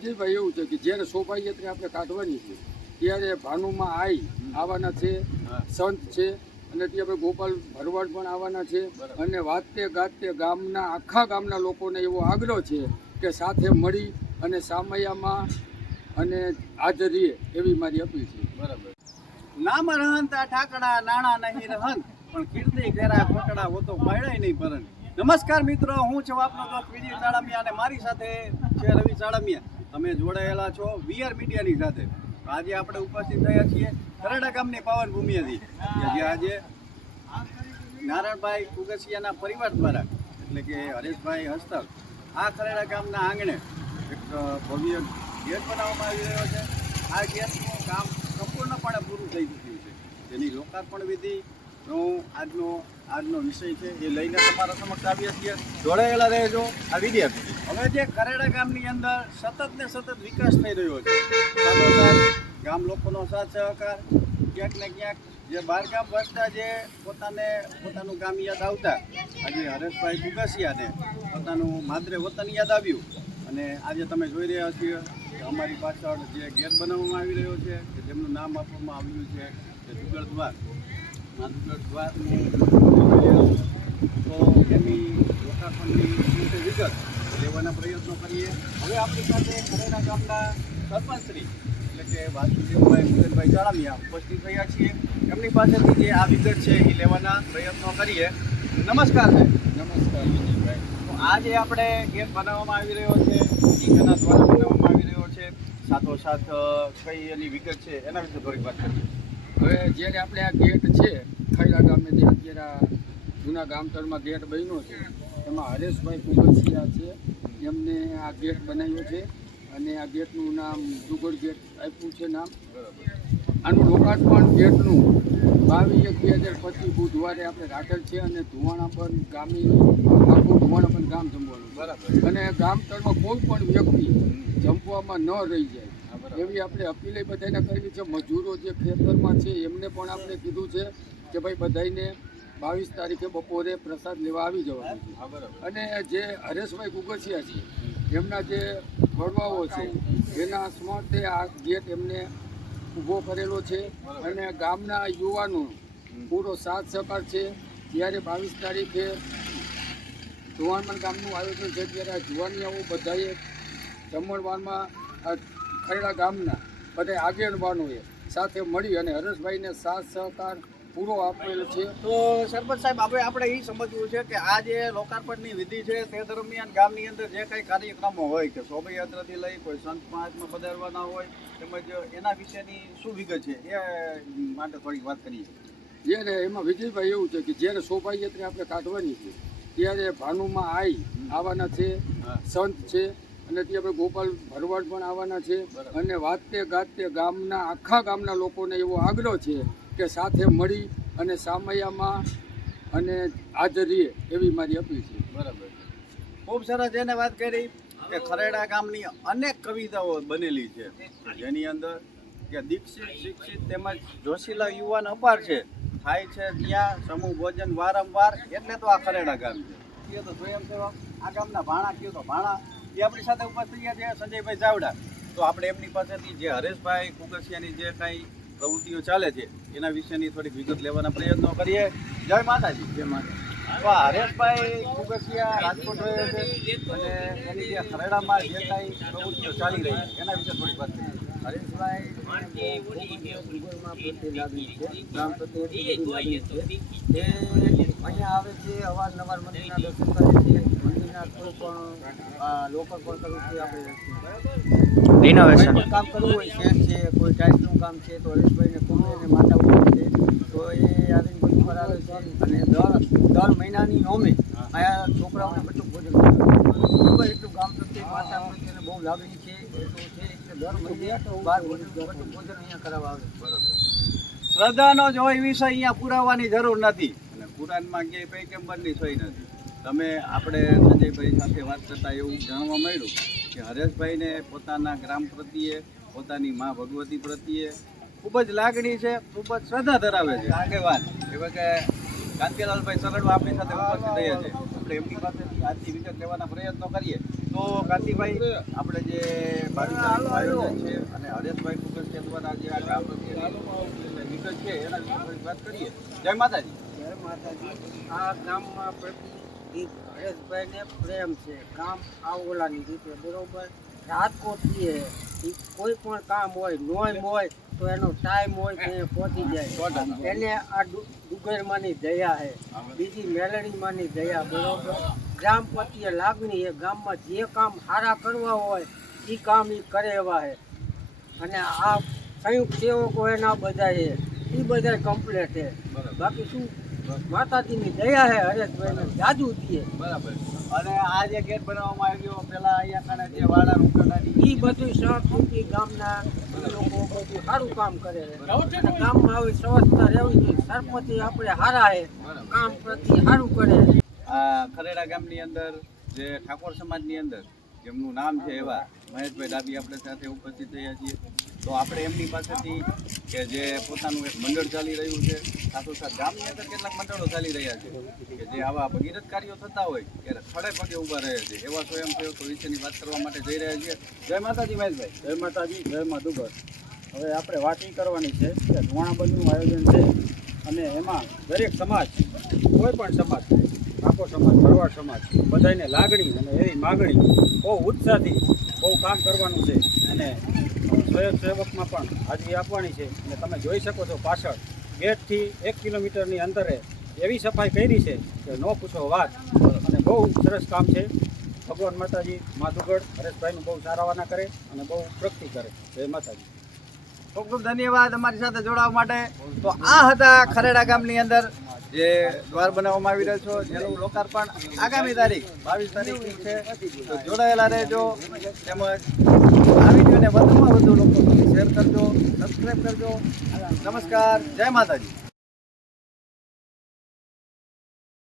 વિજયભાઈ એવું છે કે જ્યારે શોભાયાત્રા આપણે કાઢવાની છે ત્યારે ભાનુમાં આઈ આવવાના છે સંત છે અને ત્યાં આપણે ગોપાલ ભરવાડ પણ આવવાના છે અને વાતે ગાતે ગામના આખા ગામના લોકોને એવો આગ્રહ છે કે સાથે મળી અને સામૈયામાં અને હાજરીએ એવી મારી અપીલ છે. બરાબર. નામ રહંતા ઠાકડા નાણા નહીં રહંત. પણ કીર્તિ ઘેરા ખોટડા હો તો પાયડાય નહીં પરન નમસ્કાર મિત્રો હું છું આપનો દોસ્ત વિજય સાળમિયા અને મારી સાથે છે રવિ સાળમિયા તમે જોડાયેલા છો વીઆર મીડિયાની સાથે. આજે આપણે ઉપસ્થિત થયા છીએ ખરડા ગામની પાવન ભૂમિએથી. જે આજે નારાયણભાઈ કુગસિયાના પરિવાર દ્વારા, એટલે કે હરેશભાઈ હસ્તક, આ ખરેડા ગામના આંગણે એક ભવ્ય ગેટ બનાવવામાં આવી રહ્યો છે. આ ગેટનું કામ સંપૂર્ણપણે પૂરું થઈ ચૂક્યું છે. તેની લોકાર્પણ વિધિનો આજનો આજનો વિષય છે, એ લઈને તમારા સમક્ષ આવીએ છીએ. જોડાયેલા રહેજો આ વીડિયો હવે જે કરેડા ગામની અંદર સતત ને સતત વિકાસ થઈ રહ્યો છે ગામ લોકોનો સાથ સહકાર, ક્યાંક ને ક્યાંક જે બહારગામ વસતા જે પોતાને પોતાનું ગામ યાદ આવતા, આજે હરેશભાઈ કુગસિયાને પોતાનું માદરે વતન યાદ આવ્યું. અને આજે તમે જોઈ રહ્યા છીએ કે અમારી પાછળ જે ગેટ બનાવવામાં આવી રહ્યો છે, કે જેમનું નામ આપવામાં આવ્યું છે કે દુગળ દ્વાર. દુગળ દ્વારનું તો એની લોકાર્પણની વિગત લેવાના પ્રયત્નો કરીએ. હવે આપણી સાથે ખરેડા ગામના સરપંચશ્રી એટલે કે વાસુદેવભાઈ મુકેશભાઈ જાળમિયા ઉપસ્થિત થયા છીએ. એમની પાસેથી જે આ વિગત છે એ લેવાના પ્રયત્નો કરીએ. નમસ્કાર સાહેબ નમસ્કાર વિજયભાઈ તો આજે આપણે ગેટ બનાવવામાં આવી રહ્યો છે એ ઘણા દ્વારા બનાવવામાં આવી રહ્યો છે. સાથોસાથ કઈ એની વિગત છે એના વિશે થોડીક વાત કરીએ. હવે જ્યારે આપણે આ ગેટ છે ખૈરા ગામે જે અત્યારે જૂના ગામતળમાં ગેટ બન્યો છે એમાં હરેશભાઈ કુગસિયા છે. એમને આ ગેટ બનાવ્યો છે અને આ ગેટનું નામ જુગડ ગેટ આપ્યું છે નામ. આનું લોકાર્પણ ગેટનું બાવીસ એક બે હજાર પચીસ બુધવારે આપણે રાખેલ છે અને ધુવાણા પર ગામી આખું ધુવાણા પર ગામ જમવાનું. બરાબર. અને ગામતળમાં કોઈ પણ વ્યક્તિ જમવામાં ન રહી જાય. એવી આપણે અપીલ બધાને કરવી છે. મજૂરો જે ખેતરમાં છે એમને પણ આપણે કીધું છે કે ભાઈ બધાને બાવીસ તારીખે બપોરે પ્રસાદ લેવા આવી જવાનું અને જે હરેશભાઈ ગુગસિયા છે, એમના જે વડવાઓ છે, એના સ્મર્થે આ ગેટ એમને ઊભો કરેલો છે અને ગામના યુવાનો પૂરો સાથ સહકાર છે. ત્યારે બાવીસ તારીખે જુવાનમણ ગામનું આયોજન છે, ત્યારે આ જુવાનિયાઓ બધાએ જમણવારમાં ખરડા ગામના બધા આગેવાનોએ સાથે મળી અને હરેશભાઈને સાથ સહકાર પૂરો આપેલો છે. તો સરપંચ સાહેબ આપણે આપણે એ સમજવું છે કે આ જે લોકાર્પણની વિધિ છે તે દરમિયાન ગામની અંદર જે કંઈ કાર્યક્રમો હોય કે શોભાયાત્રાથી લઈ કોઈ સંત મહાત્મા પધારવાના હોય તેમજ એના વિશેની શું વિગત છે એ માટે થોડીક વાત કરીએ. જ્યારે એમાં વિજયભાઈ એવું છે કે જ્યારે શોભાયાત્રા આપણે કાઢવાની છે ત્યારે ભાનુમાં આઈ આવવાના છે સંત છે અને ત્યાં આપણે ગોપાલ ભરવાડ પણ આવવાના છે અને વાતે ગાતે ગામના આખા ગામના લોકોને એવો આગ્રહ છે કે સાથે મળી અને સામૈયામાં અને હાજરીએ એવી મારી અપીલ છે. બરાબર. ખૂબ સરસ એને વાત કરી કે ખરેડા ગામની અનેક કવિતાઓ બનેલી છે. જેની અંદર કે દીક્ષિત શિક્ષિત તેમજ જોશીલા યુવાન અપાર છે. થાય છે ત્યાં સમૂહ ભોજન વારંવાર એટલે તો આ ખરેડા ગામ છે. એ તો સ્વયંસેવક આ ગામના ભાણા કયો તો ભાણા એ આપણી સાથે ઉપસ્થિત થયા છે સંજયભાઈ ચાવડા. તો આપણે એમની પાસેથી જે હરેશભાઈ કુગસિયાની જે કાંઈ પ્રવૃત્તિઓ ચાલે છે એના વિશેની થોડીક વિગત લેવાના પ્રયત્નો કરીએ. જય માતાજી. જય માતા તો હરેશભાઈ કુગસિયા રાજકોટ રહ્યો છે અને એની જે ખરેડામાં જે કાંઈ પ્રવૃત્તિઓ ચાલી રહી છે એના વિશે થોડીક વાત કરીએ. હરેશભાઈ પ્રત્યે લાગણી છે ગામ પ્રત્યે એટલી લાગણી છે એ અહીંયા આવે છે અવારનવાર મંદિરના દર્શન કરે છે મંદિરના કોઈ પણ આ લોકલ પણ કરવું છે આપણે પણ કામ કરવું હોય શેડ છે કોઈ ટાઇલ્સનું કામ છે તો હરેશભાઈને ખૂબ એને માતા ઊભી છે તો એ આવીને બધું કરાવે છે. અને દર દર મહિનાની નોમે અહીંયા છોકરાઓને બધું ભોજન કરાવે એટલું ગામ પ્રત્યે માતા પ્રત્યેને બહુ લાગણી છે. એટલું છે કે દર મહિને બાર ભોજન બધું ભોજન અહીંયા કરાવવા આવે શ્રદ્ધાનો જો એ વિષય અહીંયા પુરાવાની જરૂર નથી. અને કુરાનમાં ક્યાંય પૈગંબરની સોય નથી. તમે આપણે સંજયભાઈ સાથે વાત કરતા એવું જાણવા મળ્યું. કે હરેશભાઈને પોતાના ગ્રામ પ્રત્યે પોતાની મા ભગવતી પ્રત્યે ખૂબ જ લાગણી છે ખૂબ જ શ્રદ્ધા ધરાવે છે. આગેવાન એવા કે કાંતિલાલભાઈ સરળવા આપણી સાથે ઉપસ્થિત થયા છે. આપણે એમની પાસેથી આજથી વિગત લેવાના પ્રયત્નો કરીએ. તો કાંતિભાઈ આપણે જે આયોજન છે અને હરેશભાઈ કુકર દ્વારા જે આ ગ્રામ પ્રત્યે વિગત છે એના વિશે વાત કરીએ. જય માતાજી. જય માતાજી. આ ગામમાં પ્રતિ હરેશભાઈને પ્રેમ છે. કામ આવલાની રીતે બરોબર? રાજકોટથી એ. કોઈ પણ કામ હોય નોય હોય તો એનો ટાઈમ હોય તો એ પહોંચી જાય. એને આ ડુગરમાંની દયા છે બીજી મેલડીમાંની દયા બરોબર? ગ્રામ પ્રત્યે લાગણી એ ગામમાં જે કામ સારા કરવા હોય એ કામ એ કરે એવા છે અને આ સંયુક્ત સેવકો એના બધા એ બધા કમ્પ્લેટ છે બાકી શું માતાજીની દયા છે હરેશભાઈને જાદુ દીએ બરાબર. અને આ જે ગેટ બનાવવામાં આવ્યો પેલા અહીંયા કણે જે વાડા રોકડાની એ બધું સંસ્કૃતિ ગામના લોકો બધું સારું કામ કરે છે. ગામમાં આવી સ્વચ્છતા રહેવી જોઈએ. સરપંચ આપણે સારા હે. કામ પ્રત્યે સારું કરે આ ખરેડા ગામની અંદર જે ઠાકોર સમાજની અંદર જેમનું નામ છે એવા મહેશભાઈ ડાબી આપણે સાથે ઉપસ્થિત થયા છીએ. તો આપણે એમની પાસેથી કે જે પોતાનું એક મંડળ ચાલી રહ્યું છે સાથોસાથ ગામની અંદર કેટલાક મંડળો ચાલી રહ્યા છે, કે જે આવા ભગીરથ કાર્યો થતા હોય, ત્યારે ખડે પગે ઊભા રહે છે. એવા સ્વયંસેવકો વિશેની વાત કરવા માટે જઈ રહ્યા છીએ. જય માતાજી મહેશભાઈ. જય માતાજી, જય માધુગર હવે આપણે વાત એ કરવાની છે કે ધોણાબંધનું આયોજન છે અને એમાં દરેક સમાજ, કોઈ પણ સમાજ, આખો સમાજ, ભરવાડ સમાજ બધાને લાગણી અને એવી માગણી બહુ ઉત્સાહથી બહુ કામ કરવાનું છે અને સ્વયંસેવકમાં પણ હાજરી આપવાની છે. અને તમે જોઈ શકો છો પાછળ ગેટથી એક કિલોમીટરની અંતરે એવી સફાઈ કરી છે કે ન પૂછો વાત. અને બહુ સરસ કામ છે. ભગવાન માતાજી માધુગઢ હરેશભાઈનું બહુ સારાવાના કરે અને બહુ પ્રગતિ કરે. જય માતાજી. ખૂબ ખૂબ ધન્યવાદ અમારી સાથે જોડાવા માટે. તો આ હતા ખરેડા ગામની અંદર જે દ્વાર બનાવવામાં આવી રહ્યો છો, જેનું લોકાર્પણ આગામી તારીખ બાવીસ તારીખની છે. તો જોડાયેલા રહેજો. તેમજ આ વિડીયોને વધુમાં વધુ લોકો શેર કરજો સબસ્ક્રાઈબ કરજો. નમસ્કાર. જય માતાજી.